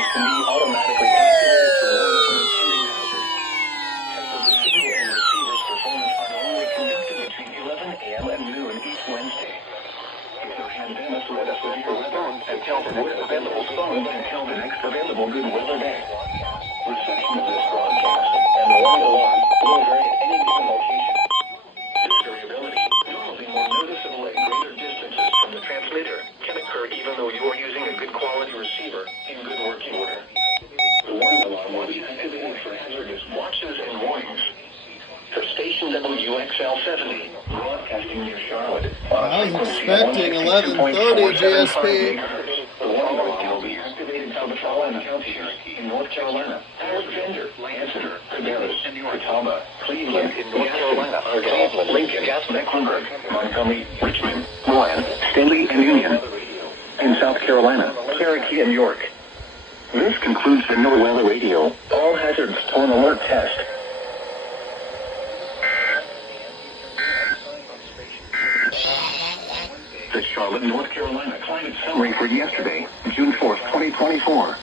alarms can be automatically activated to warn of an impending hazard. Tests of the signal and receiver's performance are normally conducted between 11 a.m. and noon each Wednesday. If your pandemic let us with your weather until the available storms until the next available good weather day. Reception of this broadcast and the warning alarm will vary at any given location. This variability, normally more noticeable at greater distances from the transmitter, can occur even though you are using a good quality receiver in good working order. The warning alarm will be activated for hazardous watches and warnings. For station WXL 70, broadcasting near Charlotte. I was expecting 11:30 GSP. The warning alarm will be activated for the following counties in North Carolina: Alexander, Lansing, Cabarrus, Catawba, Cleveland, in North Carolina, Cleveland, Lincoln, Mecklenburg, Montgomery, Richmond, Rowan, Stanley, and Union. In South Carolina, Cherokee, and York. This concludes the NOAA Weather Radio All Hazards Torn Alert Test. The Charlotte, North Carolina climate summary for yesterday, June 4th, 2024.